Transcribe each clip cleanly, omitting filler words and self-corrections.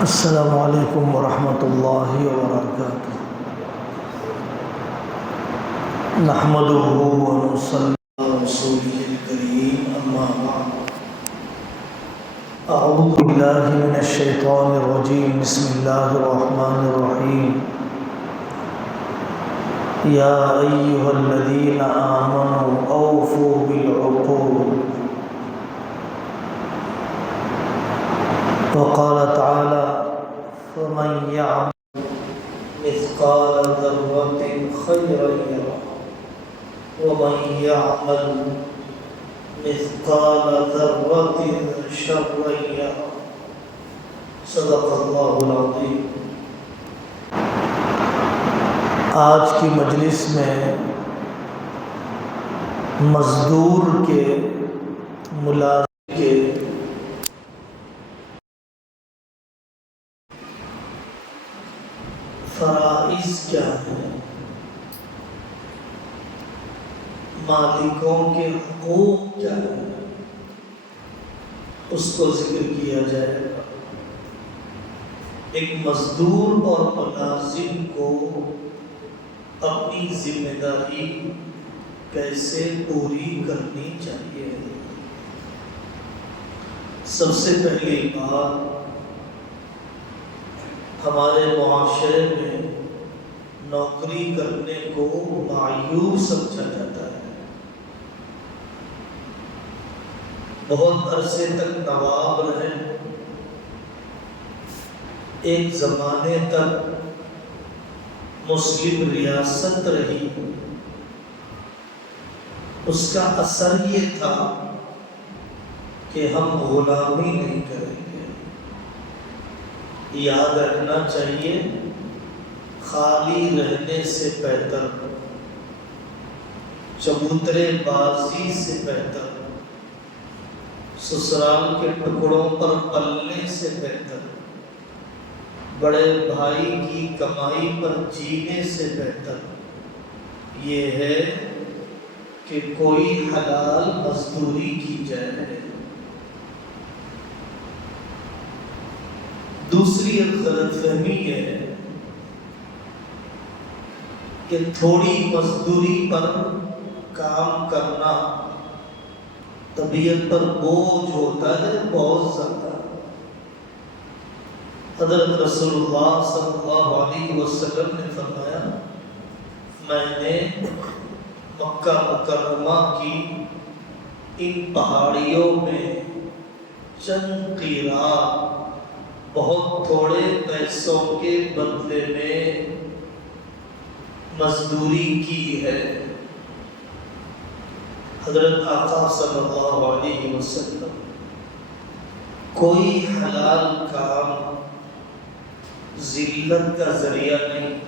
السلام علیکم ورحمۃ اللہ وبرکاتہ۔ نحمدہ ونصلی علی رسولہ الکریم، اما بعد۔ اعوذ باللہ من الشیطان الرجیم، بسم اللہ الرحمن الرحیم۔ یا ایھا الذین آمنوا اوفوا بالعقود۔ وقال تعالی فمن يعمل مثقال ذرة خيرا يره ومن يعمل مثقال ذرة شرا يره۔ صدق اللہ العظیم۔ آج کی مجلس میں مزدور کے، ملازم کے فرائض کیا ہیں، مالکوں کے حقوق کیا ہیں، اس کو ذکر کیا جائے گا۔ ایک مزدور اور ملازم کو اپنی ذمہ داری کیسے پوری کرنی چاہیے۔ سب سے پہلی بات، ہمارے معاشرے میں نوکری کرنے کو معیوب سمجھا جاتا ہے۔ بہت عرصے تک نواب رہے، ایک زمانے تک مسلم ریاست رہی، اس کا اثر یہ تھا کہ ہم غلامی نہیں کریں گے۔ یاد رکھنا چاہیے، خالی رہنے سے بہتر، چبوترے بازی سے بہتر، سسرال کے ٹکڑوں پر پلنے سے بہتر، بڑے بھائی کی کمائی پر جینے سے بہتر یہ ہے کہ کوئی حلال مزدوری کی جائے۔ دوسری ایک غلط فہمی یہ ہے کہ تھوڑی مزدوری پر کام کرنا طبیعت پر بوجھ ہوتا ہے، بہت زیادہ۔ حضرت رسول اللہ صلی اللہ علیہ وسلم نے فرمایا، میں نے مکہ مکرمہ کی ان پہاڑیوں میں چند قیراط، بہت تھوڑے پیسوں کے بدلے میں مزدوری کی ہے۔ حضرت آقا صلی اللہ علیہ وسلم کوئی حلال کام ذلت کا ذریعہ نہیں،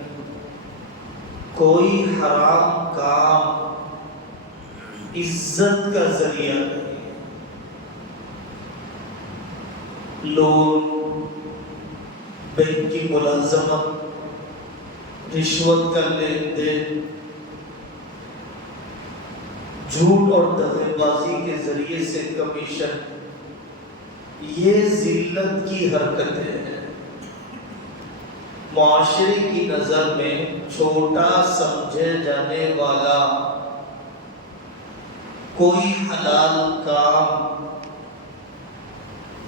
کوئی حرام کام عزت کا ذریعہ نہیں۔ لوگ بینک کی ملازمت، رشوت کا لین دین، جھوٹ اور دغے بازی کے ذریعے سے کمیشن، یہ ذلت کی حرکتیں ہیں۔ معاشرے کی نظر میں چھوٹا سمجھے جانے والا کوئی حلال کام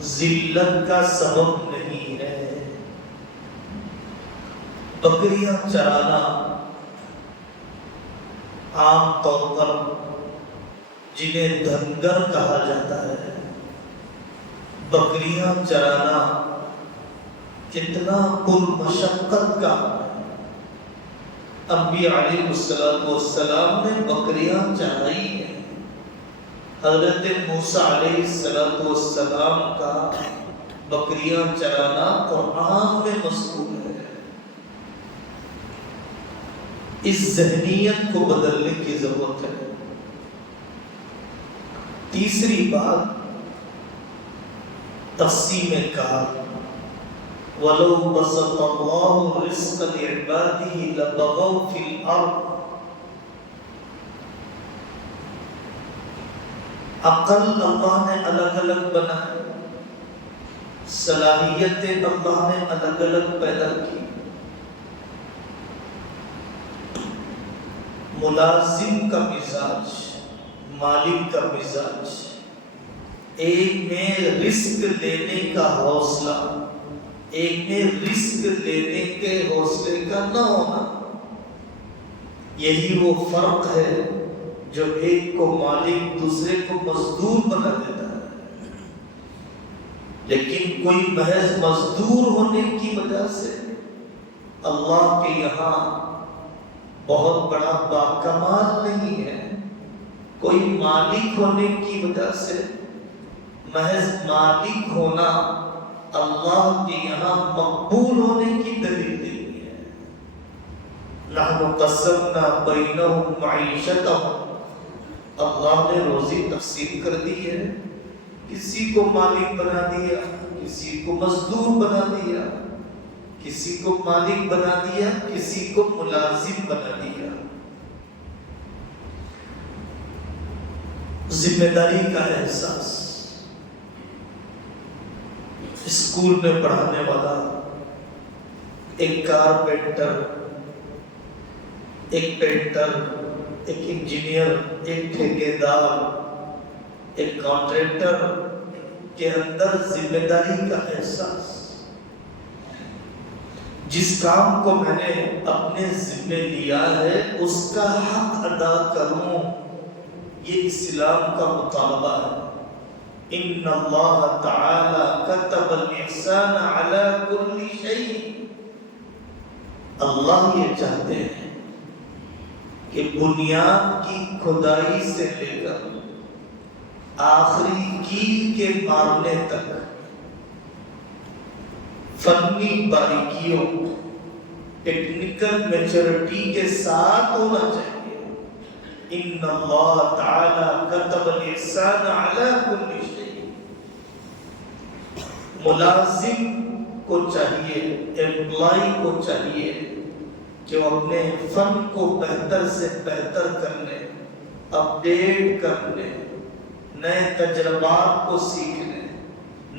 ذلت کا سبب نہیں ہے۔ بکریاں چرانا عام طور پر جنہیں دھنگر کہا جاتا ہے، بکریاں چرانا کتنا پر مشقت کا ہے۔ انبیاء علیہ السلام نے بکریاں چرائی ہیں۔ حضرت موسیٰ علیہ السلام کا بکریاں چرانا قرآن میں مذکور ہے۔ اس ذہنیت کو بدلنے کی ضرورت ہے۔ تیسری بات، تقسیم کار۔ وَلَوْ بَسَطَ اللَّهُ الرِّزْقَ لِعِبَادِهِ لَبَغَوْا فِي الْأَرْضِ۔ عقل اللہ نے الگ الگ بنائے، صلاحیتیں اللہ نے الگ الگ پیدا کی. ملازم کا مزاج، مالک کا مزاج، ایک میں رزق لینے کا حوصلہ، ایک میں رزق لینے کے حوصلے کا نہ ہونا. یہی وہ فرق ہے جو ایک کو مالک دوسرے کو مزدور بنا دیتا ہے. لیکن کوئی محض مزدور ہونے کی وجہ سے اللہ کے یہاں بہت بڑا باکمال نہیں ہے. کوئی مالک ہونے کی وجہ سے محض مالک ہونا اللہ کے یہاں مقبول ہونے کی دلیل نہیں ہے. نحن قسمنا بینہم معیشتہم، اللہ نے روزی تقسیم کر دی ہے. کسی کو مالک بنا دیا، کسی کو مزدور بنا دیا، کسی کو مالک بنا دیا، کسی کو ملازم بنا دیا. ذمہ داری کا احساس. اسکول میں پڑھانے والا، ایک کارپینٹر، ایک پینٹر، ایک انجینئر، ایک ٹھیکیدار، ایک کانٹریکٹر کے اندر ذمہ داری کا احساس. جس کام کو میں نے اپنے ذمہ لیا ہے اس کا حق ادا کروں، یہ اسلام کا مطالبہ ہے. ان اللہ تعالی کتب الاحسان علی کل شیء. اللہ یہ چاہتے ہیں کہ بنیاد کی کھدائی سے لے کر آخری کیل کے مارنے تک فنی باریکیوں، ٹیکنیکل میچورٹی کے ساتھ ہونا چاہیے. ان اللہ تعالی کتب الاحسان علی کل شیء. ملازم کو چاہیے، امپلائی کو چاہیے کہ وہ اپنے فن کو بہتر سے بہتر کر لیں، اپڈیٹ کر لیں، نئے تجربات کو سیکھنے،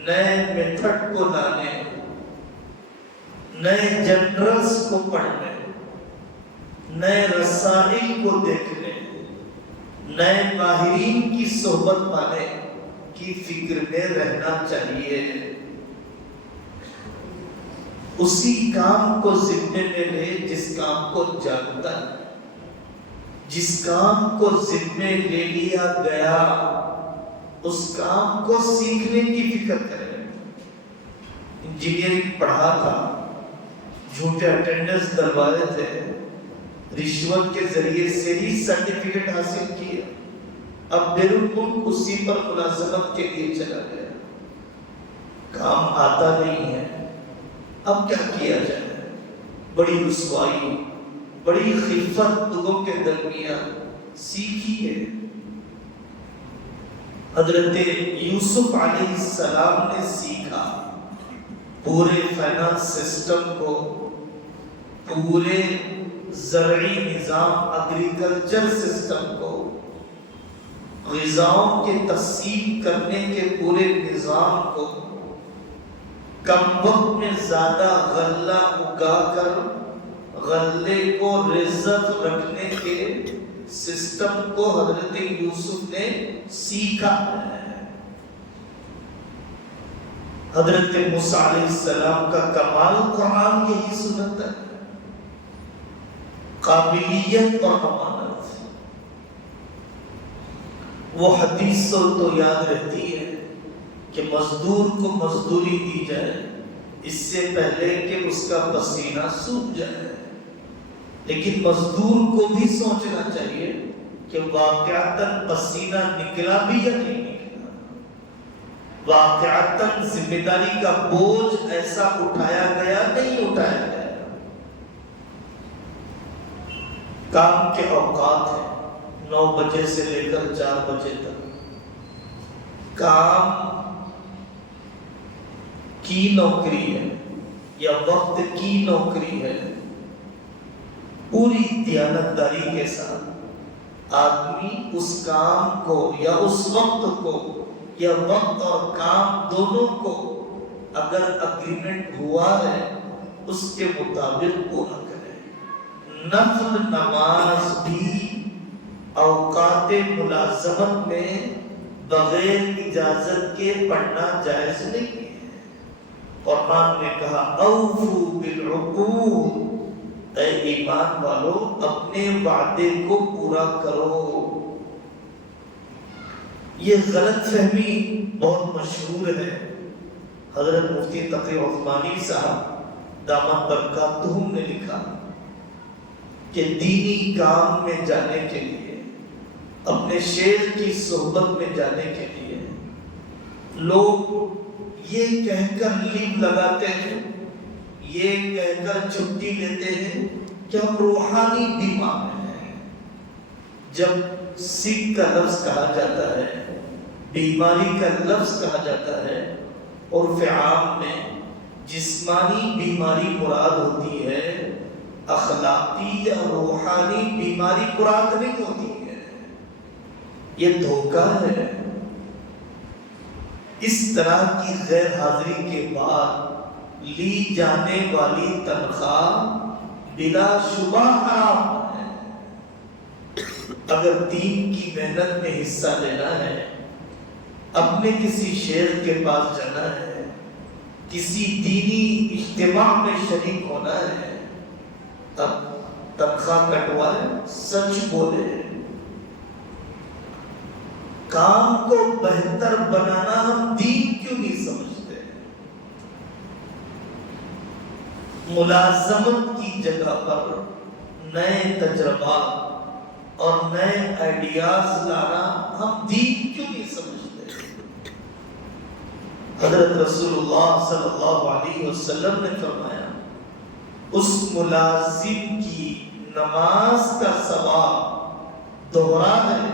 نئے میتھڈ کو لانے، نئے جنرلز کو پڑھنے، نئے رسائل کو دیکھنے، نئے ماہرین کی صحبت پانے کی فکر میں رہنا چاہیے. اسی کام کو ذمے میں لے جس کام کو جانتا ہے. جس کام کو ذمے لے لیا گیا اس کام کو سیکھنے کی فکر کرے. انجینئرنگ پڑھا تھا، جھوٹے اٹینڈنس دلوائے تھے، رشوت کے ذریعے سے ہی سرٹیفکیٹ حاصل کیا، اب بیرون ملک اسی پر ملازمت کے لیے چلا گیا. کام آتا نہیں ہے، اب کیا کیا جائے؟ بڑی رسوائی، بڑی خفت لوگوں کے درمیان سیکھی ہے. حضرت یوسف علیہ السلام نے سیکھا پورے فائنانس سسٹم کو، پورے زرعی نظام، ایگریکلچر سسٹم کو، غذاؤں کے تقسیم کرنے کے پورے نظام کو، کم وقت میں زیادہ غلہ اگا کر غلے کو ریزرو رکھنے کے سسٹم کو حضرت یوسف نے سیکھا ہے. حضرت موسیٰ علیہ السلام کا کمال قرآن یہی سنت ہے، قابلیت اور امانت. وہ حدیث تو یاد رہتی ہے کہ مزدور کو مزدوری دی جائے اس سے پہلے کہ اس کا پسینہ سوکھ جائے. لیکن مزدور کو بھی سوچنا چاہیے کہ واقعتاً پسینہ نکلا بھی یا نہیں نکلا، واقعتاً ذمہ داری کا بوجھ ایسا اٹھایا گیا نہیں اٹھایا گیا. کام کے اوقات ہیں 9 بجے سے لے کر 4 بجے تک. کام کی نوکری ہے یا وقت کی نوکری ہے. پوری دیانتداری کے ساتھ آدمی اس کام کو یا اس وقت کو یا وقت اور کام دونوں کو اگر اگریمنٹ ہوا ہے اس کے مطابق پورا کریں. نفل نماز بھی اوقات ملازمت میں بغیر اجازت کے پڑھنا جائز نہیں ہے. قرآن نے کہا اوفو بالعقود، اے ایمان والو اپنے وعدے کو پورا کرو. یہ غلط فہمی بہت مشہور ہے. حضرت مفتی تقی عثمانی صاحب دامت برکاتہم نے لکھا کہ دینی کام میں جانے کے لیے، اپنے شیخ کی صحبت میں جانے کے لیے لوگ یہ کہہ کر لیو لگاتے ہیں، یہ کہہ کر چھٹی لیتے ہیں کہ ہم روحانی بیمار ہیں. جب سکھ کا لفظ کہا جاتا ہے، بیماری کا لفظ کہا جاتا ہے، عرف عام میں جسمانی بیماری مراد ہوتی ہے، اخلاقی یا روحانی بیماری مراد نہیں ہوتی ہے. یہ دھوکہ ہے. اس طرح کی غیر حاضری کے بعد لی جانے والی تنخواہ بلا شبہ حرام ہے. اگر دین کی محنت میں حصہ لینا ہے، اپنے کسی شیخ کے پاس جانا ہے، کسی دینی اجتماع میں شریک ہونا ہے، تب تنخواہ کٹوائے، سچ بولے. کام کو بہتر بنانا ہم دین کیوں نہیں سمجھتے؟ ملازمت کی جگہ پر نئے تجربات اور نئے آئیڈیاز لانا ہم دین کیوں نہیں سمجھتے؟ حضرت رسول اللہ صلی اللہ علیہ وسلم نے فرمایا اس ملازم کی نماز کا ثواب دوہرا ہے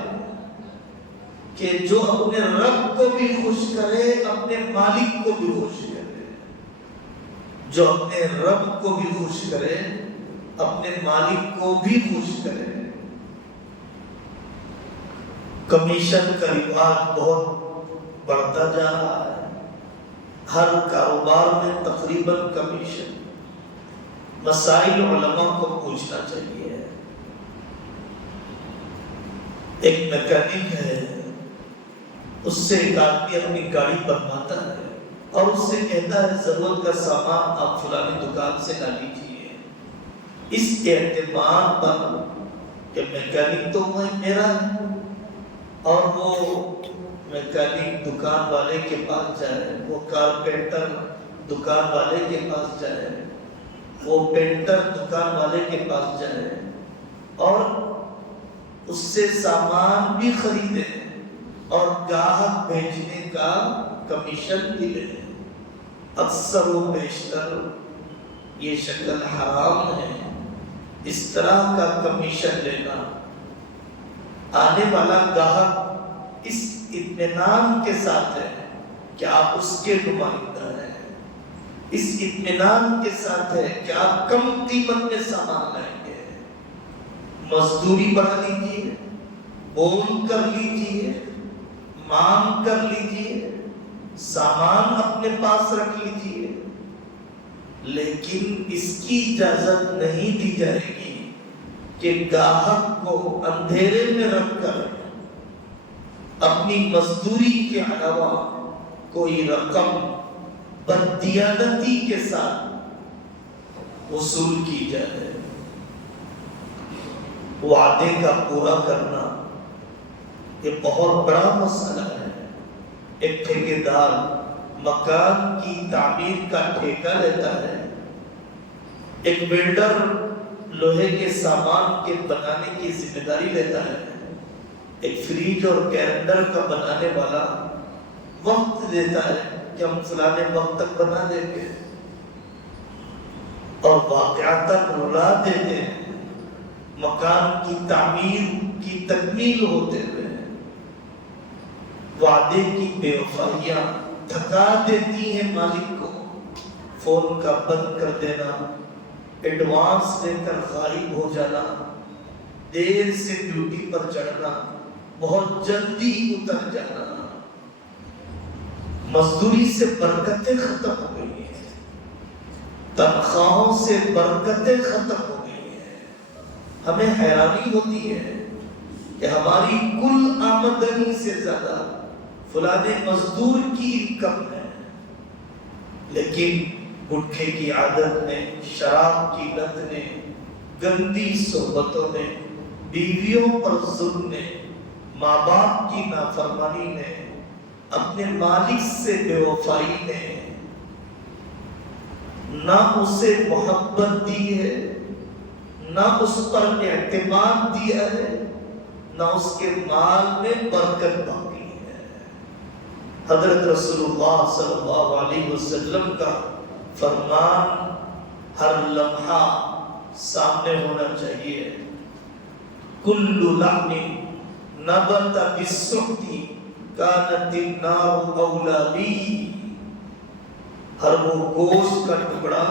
کہ جو اپنے رب کو بھی خوش کرے، اپنے مالک کو بھی خوش کرے. جو اپنے رب کو بھی خوش کرے، اپنے مالک کو بھی خوش کرے. کمیشن کا رواج بہت بڑھتا جا رہا ہے. ہر کاروبار میں تقریباً کمیشن. مسائل علماء کو پوچھنا چاہیے. ایک میکینک ہے، اس سے ایک آدمی اپنی گاڑی بنواتا ہے اور اس سے کہتا ہے ضرورت کا سامان آپ فلانی دکان سے نہ لیجیے. اس اعتماد پر کہ میکینک تو میرا ہے، اور وہ میکینک دکان والے کے پاس جائے، وہ کارپینٹر دکان والے کے پاس جائے، وہ پینٹر دکان والے کے پاس جائے اور اس سے سامان بھی خریدے اور گاہک بھیجنے کا کمیشن بھی لے. اکثر و بیشتر یہ شکل حرام ہے. اس طرح کا کمیشن لینا، آنے والا گاہک اس اطمینان کے ساتھ ہے کہ آپ اس کے نمائندہ ہیں، اس اطمینان کے ساتھ ہے کہ آپ کم قیمت میں سامان لائیں گے. مزدوری بڑھا لیجیے، بول کر لیجیے، مانگ کر لیجیے، سامان اپنے پاس رکھ لیجیے، لیکن اس کی اجازت نہیں دی جائے گی کہ گاہک کو اندھیرے میں رکھ کر اپنی مزدوری کے علاوہ کوئی رقم بددیانتی کے ساتھ وصول کی جائے. وعدے کا پورا کرنا یہ بہت بڑا مسئلہ ہے. ایک ٹھیکیدار مکان کی تعمیر کا ٹھیکہ لیتا ہے، ایک بلڈر لوہے کے سامان کے بنانے کی ذمہ داری لیتا ہے، ایک فریج اور کیلنڈر کا بنانے والا وقت دیتا ہے کہ ہم فلانے وقت تک بنا دیں گے، اور واقعات رلا دیتے ہیں. مکان کی تعمیر کی تکمیل ہوتے ہوئے وعدے کی بے وفائیاں تھکا دیتی ہیں مالک کو. فون کا بند کر دینا، ایڈوانس دے کر غائب ہو جانا، دیر سے ڈیوٹی پر چڑھنا، بہت جلدی اتر جانا. مزدوری سے برکتیں ختم ہو گئی ہیں، تنخواہوں سے برکتیں ختم ہو گئی ہیں۔ ہمیں حیرانی ہوتی ہے کہ ہماری کل آمدنی سے زیادہ فلانے مزدور کی انکم ہے، لیکن گٹکے کی عادت نے، شراب کی لت نے، گندی صحبتوں نے، بیویوں پر ظلم نے، ماں باپ کی نافرمانی نے، اپنے مالک سے بے وفائی نے نہ اسے محبت دی ہے، نہ اس پر اعتماد دیا ہے، نہ اس کے مال میں برکت باقی ہے۔ حضرت رسول اللہ صلی اللہ علیہ وسلم کا فرمان ہر لمحہ سامنے ہونا چاہیے، کل لحم نبت بالسحت کانت النار اولی بہ۔ ہر وہ گوشت کا ٹکڑا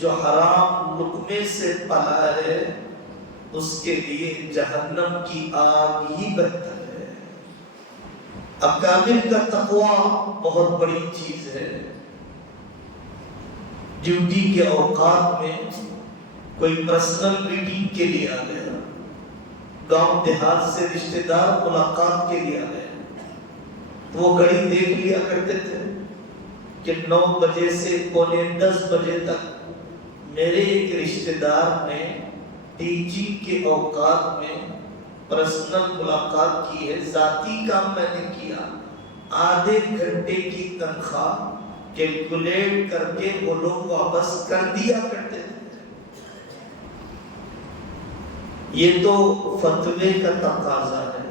جو حرام لقمے سے پلا ہے، اس کے لیے جہنم کی آگ ہی بہتر ہے۔ اکابر کا تقوی بہت بڑی چیز ہے۔ ڈیوٹی کے اوقات میں کوئی پرسنل میٹنگ کے لیے آ گیا، گاؤں دیہات سے رشتہ دار ملاقات کے لیے آ گئے، وہ گھڑی دیکھ لیا کرتے تھے کہ 9 بجے سے پونے 10 بجے تک میرے ایک رشتہ دار نے ٹیچنگ کے اوقات میں پرسنل ملاقات کی ہے، ذاتی کام میں نے کیا، آدھے گھنٹے کی تنخواہ کیلکولیٹ کر کے وہ لوگ واپس کر دیا کرتے تھے۔ یہ تو فتوے کا تقاضا ہے،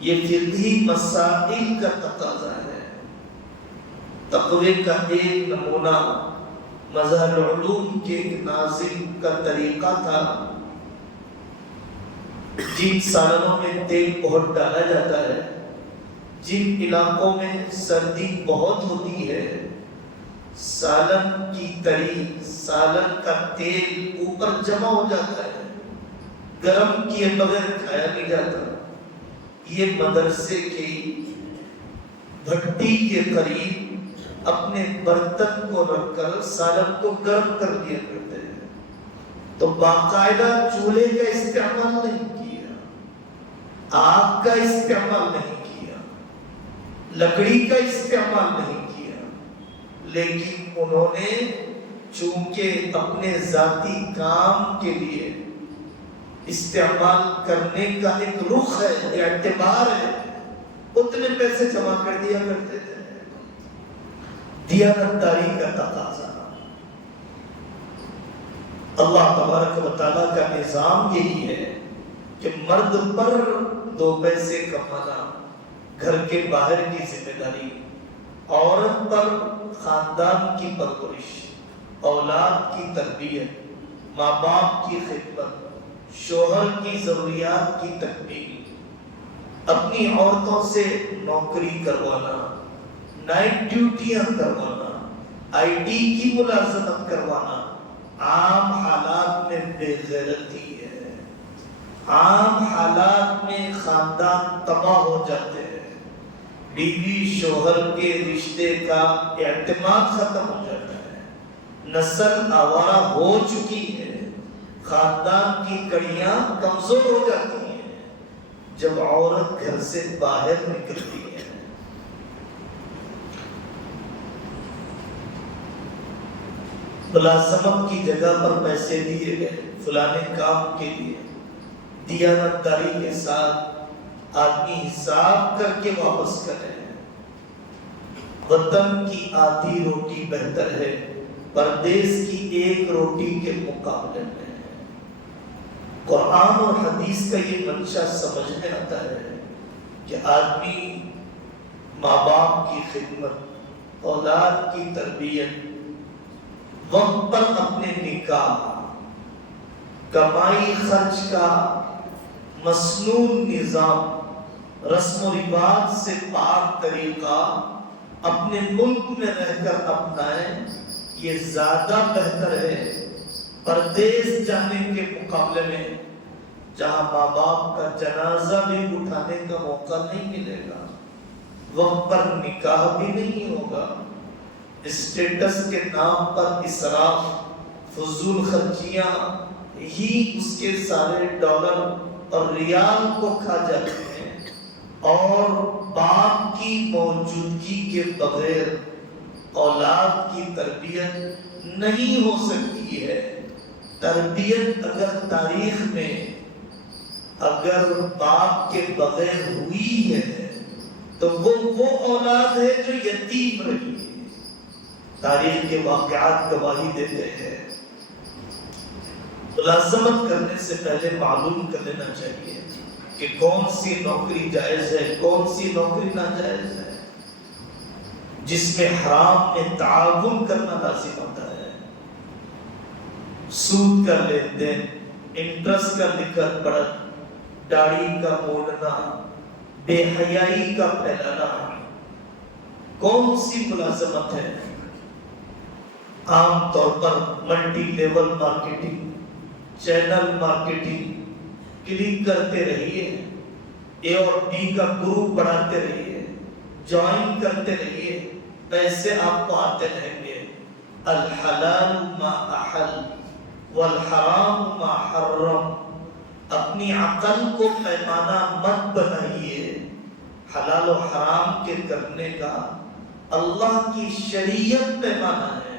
یہ فقہی مسائل کا تقاضا ہے۔ تقوی کا ایک نمونہ مظہر العلوم کے ایک ناظم کا طریقہ تھا۔ جن سالنوں میں تیل بہت ڈالا جاتا ہے، جن علاقوں میں سردی بہت ہوتی ہے، سالن کی تری، سالن کا تیل اوپر جمع ہو جاتا ہے، گرم کیے بغیر کھایا نہیں جاتا۔ یہ مدرسے کی بھٹی کے قریب اپنے برتن کو رکھ کر سالن کو گرم کر دیا کرتے ہیں، تو باقاعدہ چولہے کا استعمال نہیں کیا، آگ کا استعمال نہیں کیا، لکڑی کا استعمال نہیں کیا، لیکن انہوں نے چونکہ اپنے ذاتی کام کے لیے استعمال کرنے کا ایک رخ ہے، اعتبار ہے، اتنے پیسے جمع کر دیا کرتے تھے۔ دیانتداری کا تقاضا، اللہ تبارک و تعالیٰ کا نظام یہی ہے کہ مرد پر 2 پیسے کمانا گھر کے باہر کی ذمہ داری، عورت پر خاندان کی پرورش، اولاد کی تربیت، ماں باپ کی خدمت، شوہر کی ضروریات کی تکمیل، اپنی عورتوں سے نوکری کروانا، نائٹ ڈیوٹیاں کروانا، آئی ٹی کی ملازمت کروانا، عام حالات میں بے غیرتی ہے، عام حالات میں خاندان تباہ ہو جاتے ہیں، بیوی شوہر کے رشتے کا اعتماد ختم ہو جاتا ہے، نسل آوارہ ہو چکی ہے، خاندان کی کڑیاں کمزور ہو جاتی ہیں جب عورت گھر سے باہر نکلتی ہے۔ ملازمت کی جگہ پر پیسے دیے گئے فلانے کام کے لیے، دیانتداری کے ساتھ آدمی حساب کر کے واپس کرے۔ وطن کی آدھی روٹی بہتر ہے پردیس کی 1 روٹی کے مقابلے میں۔ قرآن اور حدیث کا یہ منشا سمجھ میں آتا ہے کہ آدمی ماں باپ کی خدمت، اولاد کی تربیت، وقت پر اپنے نکاح، کمائی خرچ کا مسنون نظام، رسم و رواج سے پاک طریقہ اپنے ملک میں رہ کر اپنائیں، یہ زیادہ بہتر ہے پردیس جانے کے مقابلے میں، جہاں ماں باپ کا جنازہ بھی اٹھانے کا موقع نہیں ملے گا، وقت پر نکاح بھی نہیں ہوگا، اسٹیٹس کے نام پر اسراف، فضول خرچیاں ہی اس کے سارے ڈالر اور ریال کو کھا جاتے ہیں، اور باپ کی موجودگی کے بغیر اولاد کی تربیت نہیں ہو سکتی ہے۔ تربیت اگر تاریخ میں اگر باپ کے بغیر ہوئی ہے تو وہ اولاد ہے جو یتیم رہی ہے۔ تاریخ کے واقعات گواہی دیتے ہیں۔ ملازمت کرنے سے پہلے معلوم کر لینا چاہیے کہ کون سی نوکری جائز ہے، کون سی نوکری ناجائز ہے، جس میں حرام میں تعاون کرنا لازم ہوتا ہے۔ سود کا لین دین، انٹرسٹ کا لکھت پڑھت، داڑھی کا موڑنا، بے حیائی کا پھیلانا، کون سی ملازمت ہے؟ عام طور پر multi level marketing, channel marketing, click کرتے رہیے، اے اور بی کا گروپ بڑھاتے رہیے، جوائن کرتے رہیے، پیسے آپ کو آتے رہیں گے۔ الحلال ما احل والحرام ما حرم۔ اپنی عقل کو پیمانہ مت بنائیے۔ حلال و حرام کے کرنے کا اللہ کی شریعت پیمانہ ہے،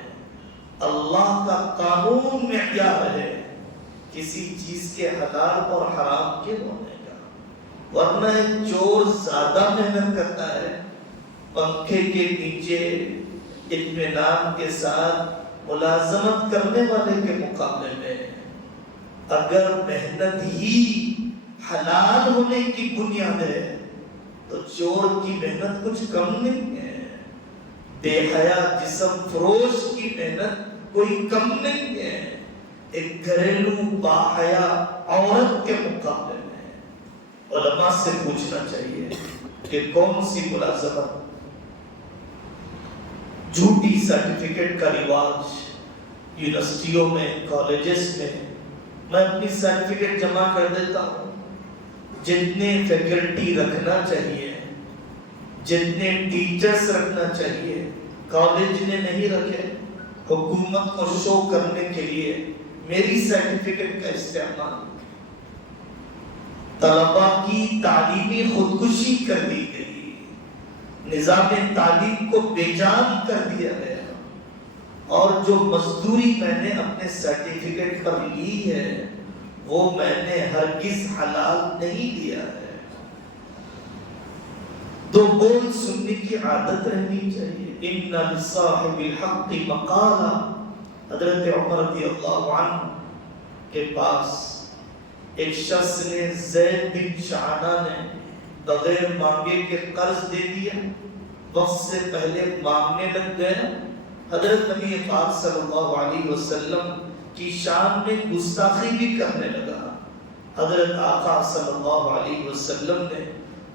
اللہ کا قانون معیار ہے کسی چیز کے حلال اور حرام کے ہونے کا۔ ورنہ ایک چور زیادہ محنت کرتا ہے پنکھے کے نیچے اطمینان کے ساتھ ملازمت کرنے والے کے مقابلے میں۔ اگر محنت ہی حلال ہونے کی بنیاد ہے تو چور کی محنت کچھ کم نہیں ہے، بے حیا جسم فروش کی محنت کوئی کم نہیں ہے ایک گھریلو باحیا عورت کے مقابلے میں۔ علماء سے پوچھنا چاہیے کہ کون سی ملازمت۔ جھوٹی سرٹیفکیٹ کا رواج یونیورسٹیوں میں، کالجز میں اپنی سرٹیفکیٹ جمع کر دیتا ہوں، جتنے فیکلٹی رکھنا چاہیے، جتنے ٹیچرز رکھنا چاہیے، کالج نے نہیں رکھے۔ حکومت کو شو کرنے کے لیے میری سرٹیفکیٹ کا استعمال، طلباء کی تعلیمی خودکشی کر دی گئی، نظام تعلیم کو بے جان کر دیا گیا، اور جو مزدوری میں نے اپنے سرٹیفکیٹ پر لی ہے وہ میں نے ہرگز حلال نہیں لیا ہے۔ دو بول سننے کی عادت رہنی چاہیے۔ ان لصاحب الحق مقالا۔ حضرت عمر رضی اللہ عنہ کے پاس ایک شخص نے، زید بن شعانہ نے بغیر مانگے کے قرض دے دیا، وقت سے پہلے مانگنے لگ گیا۔ حضرت نبی پاک صلی اللہ علیہ وسلم کی شان میں گستاخی بھی کرنے لگا۔ حضرت آقا صلی اللہ علیہ وسلم نے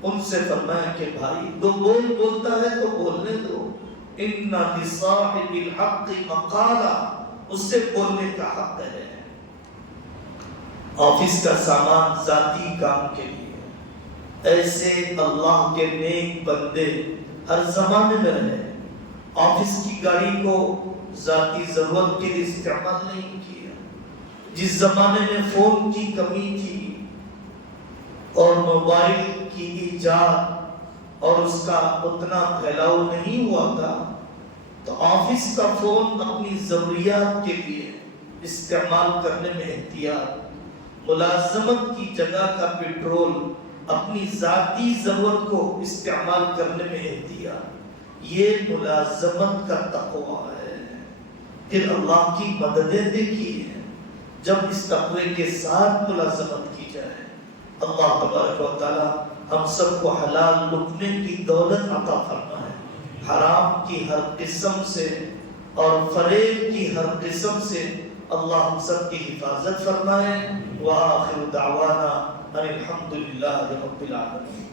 ان سے فرمایا کہ بھائی دو بول بولتا ہے تو بولنے دو، ان لصاحب الحق مقالا، اس سے بولنے کا حق ہے۔ آفس کا سامان ذاتی کام کے لیے، ایسے اللہ کے نیک بندے ہر زمانے میں رہے۔ آفس کی گاڑی کو ذاتی ضرورت کے لیے استعمال نہیں کیا۔ جس زمانے میں فون کی کمی تھی اور موبائل کی ایجاد اور اس کا اتنا پھیلاؤ نہیں ہوا تھا، تو آفس کا فون اپنی ضروریات کے لیے استعمال کرنے میں احتیاط، ملازمت کی جگہ کا پیٹرول اپنی ذاتی ضرورت کو استعمال کرنے میں احتیاط، یہ ملازمت کا تقویٰ ہے۔ پھر اللہ کی مددیں دیکھیے جب اس تقوی کے ساتھ ملازمت کی جائے۔ اللہ تبارک و تعالی ہم سب کو حلال لقمے کی دولت عطا فرمائے، حرام کی ہر قسم سے اور فریب کی ہر قسم سے اللہ ہم سب کی حفاظت فرمائے۔ وآخر دعوانا ان الحمد للہ رب العالمین۔